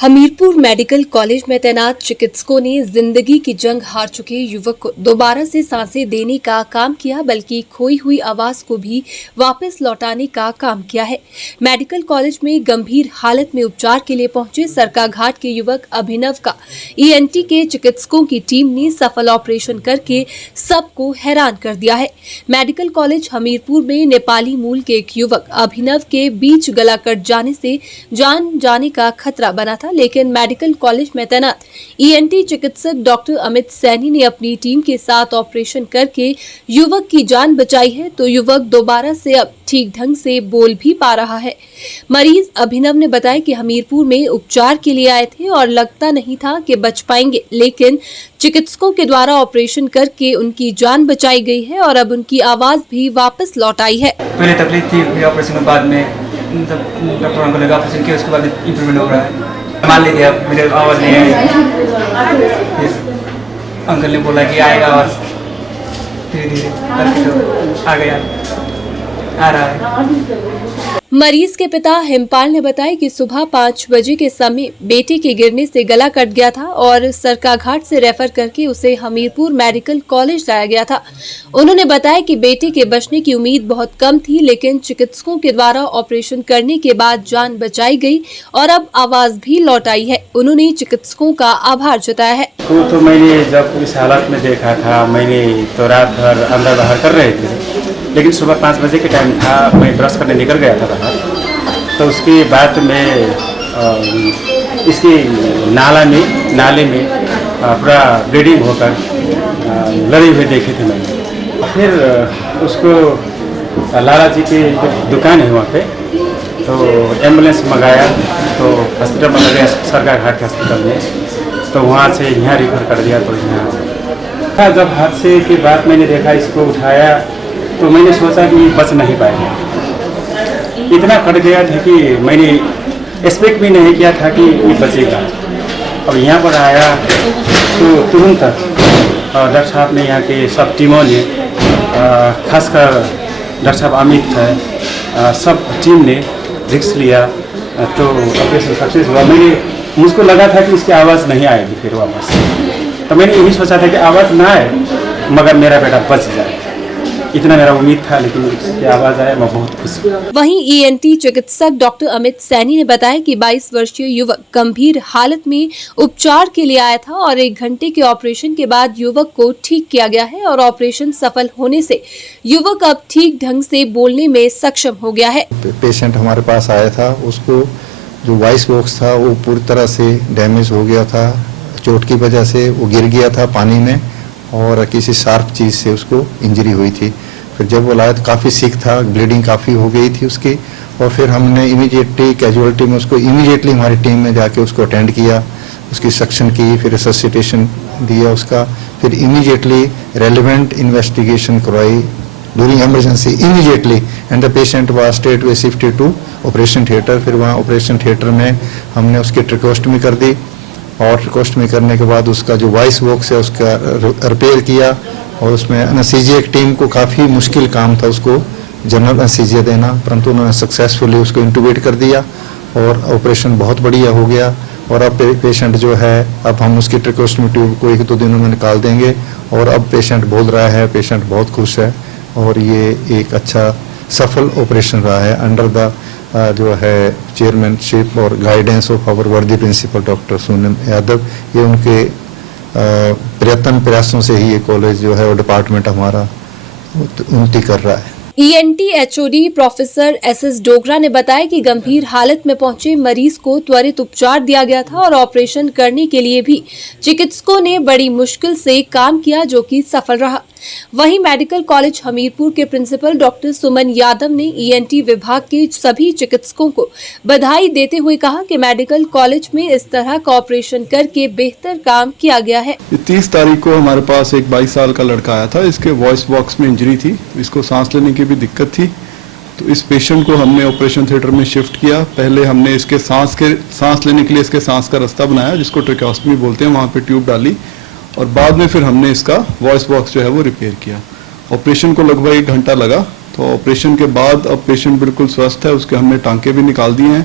Hamirpur medical college में तैनात चिकित्सकों ने जिंदगी की जंग हार चुके युवक को दोबारा से सांसें देने का काम किया, बल्कि खोई हुई आवाज को भी वापस लौटाने का काम किया है। मेडिकल कॉलेज में गंभीर हालत में उपचार के लिए पहुंचे सरकाघाट के युवक अभिनव का ईएनटी के चिकित्सकों की टीम ने सफल ऑपरेशन करके सबको हैरान कर दिया है। मेडिकल कॉलेज हमीरपुर में नेपाली मूल के एक युवक अभिनव के बीच गला कट जाने से जान जाने का खतरा बना था, लेकिन मेडिकल कॉलेज में तैनात ईएनटी चिकित्सक डॉक्टर अमित सैनी ने अपनी टीम के साथ ऑपरेशन करके युवक की जान बचाई है, तो युवक दोबारा से अब ठीक ढंग से बोल भी पा रहा है। मरीज अभिनव ने बताया कि हमीरपुर में उपचार के लिए आए थे और लगता नहीं था कि बच पाएंगे, लेकिन चिकित्सकों के द्वारा ऑपरेशन करके उनकी जान बचाई गई है और अब उनकी आवाज भी वापस लौट आई है। पहले तकलीफ थी ऑपरेशन के बाद में डॉक्टरों को लगा ऑपरेशन किया, उसके बाद इम्प्रूवमेंट हो रहा है। मान लीजिए अब मेरे आवाज़ नहीं आई, अंकल ने बोला कि आएगा आवाज़, धीरे धीरे करके तो आ गया, आ रहा है। मरीज के पिता हिमपाल ने बताया कि सुबह 5 बजे के समय बेटे के गिरने से गला कट गया था और सरकाघाट से रेफर करके उसे हमीरपुर मेडिकल कॉलेज लाया गया था। उन्होंने बताया कि बेटे के बचने की उम्मीद बहुत कम थी, लेकिन चिकित्सकों के द्वारा ऑपरेशन करने के बाद जान बचाई गई और अब आवाज भी लौट आई है। उन्होंने चिकित्सकों का आभार जताया है। तो मैंने जब इस हालत में देखा था, मैंने तो रात भर अंदर बाहर कर रहे थे, लेकिन सुबह 5 बजे के टाइम था, मैं ब्रश करने निकल गया था बाहर। तो उसके बाद में इसकी नाले में पूरा ब्लीडिंग होकर लड़ी हुई देखी थी मैंने। फिर उसको लाला जी की दुकान है वहाँ पे, तो एम्बुलेंस मंगाया, तो हॉस्पिटल में गया, सरकाघाट के हॉस्पिटल में, तो वहाँ से यहाँ रिफर कर दिया। तो यहाँ जब हादसे के बाद मैंने देखा, इसको उठाया, तो मैंने सोचा कि बच नहीं पाएगा। इतना कट गया था कि मैंने एक्सपेक्ट भी नहीं किया था कि ये बचेगा। अब यहाँ पर आया तो तुरंत डॉक्टर साहब ने, यहाँ के सब टीमों ने, खासकर डॉक्टर साहब अमित है, सब टीम ने रिस्क लिया, तो ऑपरेशन सक्सेस हुआ। मुझको लगा था कि इसकी आवाज़ नहीं आएगी फिर वापस, तो मैंने यही सोचा था कि आवाज़ ना आए मगर मेरा बेटा बच जाए, इतना मेरा उम्मीद था, लेकिन इसकी आवाज आया, मैं बहुत खुश हूँ। वहीं ईएनटी चिकित्सक डॉक्टर अमित सैनी ने बताया कि 22 वर्षीय युवक गंभीर हालत में उपचार के लिए आया था और 1 घंटे के ऑपरेशन के बाद युवक को ठीक किया गया है और ऑपरेशन सफल होने से युवक अब ठीक ढंग से बोलने में सक्षम हो गया है। पेशेंट हमारे पास आया था, उसको जो वॉइस बॉक्स था वो पूरी तरह से डैमेज हो गया था, चोट की वजह से वो गिर गया था पानी में और किसी शार्प चीज़ से उसको इंजरी हुई थी। फिर जब वो लाया तो काफ़ी सिक था, ब्लीडिंग काफ़ी हो गई थी उसकी, और फिर हमने इमीडिएटली कैजुअलिटी में उसको इमीडिएटली हमारी टीम में जाके उसको अटेंड किया, उसकी सक्शन की, फिर रिससिटेशन दिया उसका, फिर इमीडिएटली रेलिवेंट इन्वेस्टिगेशन करवाई during emergency immediately, and the patient was straight way shifted to operation theatre. फिर वहाँ ऑपरेशन थिएटर में हमने उसकी ट्रिकोस्टमी कर दी और ट्रिकोस्टमी करने के बाद उसका जो वॉइस बॉक्स है उसका रिपेयर किया, और उसमें एनेस्थीसिया की टीम को काफ़ी मुश्किल काम था उसको जनरल एनेस्थीसिया देना, परंतु उन्होंने सक्सेसफुली उसको इंटूबेट कर दिया और ऑपरेशन बहुत बढ़िया हो गया। और अब पेशेंट जो है, अब हम उसकी ट्रिकोस्टमी ट्यूब को 1-2 दिनों में निकाल देंगे और अब पेशेंट बोल रहा है, पेशेंट बहुत खुश है और ये एक अच्छा सफल ऑपरेशन रहा है अंडर द जो है चेयरमैनशिप और गाइडेंस ऑफ आवर वर्दी प्रिंसिपल डॉक्टर सोनम यादव। ये उनके प्रयत्नों से ही ये कॉलेज जो है और डिपार्टमेंट हमारा उन्नति कर रहा है। ENT HOD professor SS Dogra ने बताया कि गंभीर हालत में पहुंचे मरीज को त्वरित उपचार दिया गया था और ऑपरेशन करने के लिए भी चिकित्सकों ने बड़ी मुश्किल से काम किया, जो कि सफल रहा। वहीं मेडिकल कॉलेज हमीरपुर के प्रिंसिपल डॉक्टर सुमन यादव ने ईएनटी विभाग के सभी चिकित्सकों को बधाई देते हुए कहा कि मेडिकल कॉलेज में इस तरह का ऑपरेशन करके बेहतर काम किया गया है। 30 तारीख को हमारे पास एक 22 साल का लड़का आया था, इसके वॉइस बॉक्स में इंजरी थी, इसको सांस लेने की भी दिक्कत थी, तो इस पेशेंट को हमने ऑपरेशन थिएटर में शिफ्ट किया। पहले हमने इसके सांस लेने के लिए इसके सांस का रास्ता बनाया, जिसको ट्रेकोस्टमी बोलते हैं, वहाँ पे ट्यूब डाली और बाद में फिर हमने इसका वॉइस बॉक्स जो है वो रिपेयर किया। ऑपरेशन को लगभग 1 घंटा लगा, तो ऑपरेशन के बाद अब पेशेंट बिल्कुल स्वस्थ है, उसके हमने टांके भी निकाल दिए हैं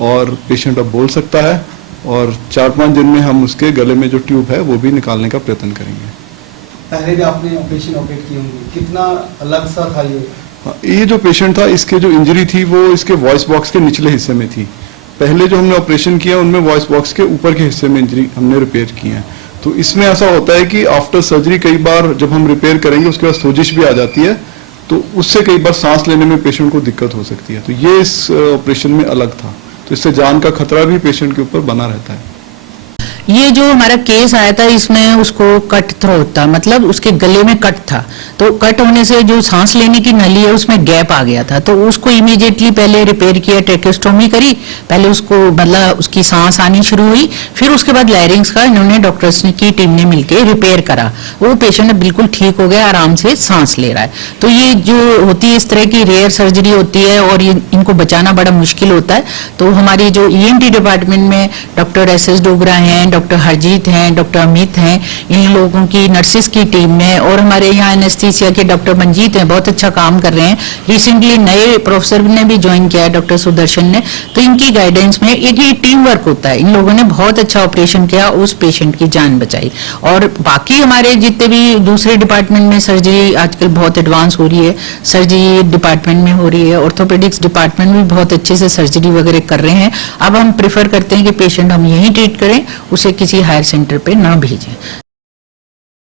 और पेशेंट अब बोल सकता है और 4-5 दिन में हम उसके गले में जो ट्यूब है वो भी निकालने का प्रयत्न करेंगे। पहले भी आपने ऑपरेशन ऑपरेट किए होंगे, कितना अलग सा था ये? ये जो पेशेंट था इसके जो इंजरी थी वो इसके वॉइस बॉक्स के निचले हिस्से में थी। पहले जो हमने ऑपरेशन किया उनमें वॉइस बॉक्स के ऊपर के हिस्से में इंजरी हमने रिपेयर की है। तो इसमें ऐसा होता है कि आफ्टर सर्जरी कई बार जब हम रिपेयर करेंगे उसके बाद सोजिश भी आ जाती है, तो उससे कई बार सांस लेने में पेशेंट को दिक्कत हो सकती है। तो ये इस ऑपरेशन में अलग था, तो इससे जान का खतरा भी पेशेंट के ऊपर बना रहता है। ये जो हमारा केस आया था इसमें उसको कट थ्रोट था, मतलब उसके गले में कट था, तो कट होने से जो सांस लेने की नली है उसमें गैप आ गया था, तो उसको इमीडिएटली पहले रिपेयर किया, ट्रेकोस्टोमी करी, पहले उसको मतलब उसकी सांस आनी शुरू हुई, फिर उसके बाद लैरिंग्स का इन्होंने डॉक्टर्स की टीम ने मिलकर रिपेयर करा, वो पेशेंट बिल्कुल ठीक हो गया, आराम से सांस ले रहा है। तो ये जो होती है इस तरह की रेयर सर्जरी होती है और इनको बचाना बड़ा मुश्किल होता है। तो हमारी जो ENT डिपार्टमेंट में डॉक्टर SS डोगरा हैं, डॉक्टर हरजीत हैं, डॉक्टर अमित हैं, इन लोगों की नर्सिस की टीम में, और हमारे यहाँ एनेस्थीसिया के डॉक्टर मंजीत हैं, बहुत अच्छा काम कर रहे हैं। रिसेंटली नए प्रोफेसर ने भी ज्वाइन किया है, डॉक्टर सुदर्शन ने, तो इनकी गाइडेंस में एक ही टीम वर्क होता है। इन लोगों ने बहुत अच्छा ऑपरेशन किया, उस पेशेंट की जान बचाई। और बाकी हमारे जितने भी दूसरे डिपार्टमेंट में सर्जरी आजकल बहुत एडवांस हो रही है, सर्जरी डिपार्टमेंट में हो रही है, ऑर्थोपेडिक्स डिपार्टमेंट में बहुत अच्छे से सर्जरी वगैरह कर रहे हैं। अब हम प्रेफर करते हैं कि पेशेंट हम यहीं ट्रीट करें, उसे किसी हायर सेंटर पे ना भेजें।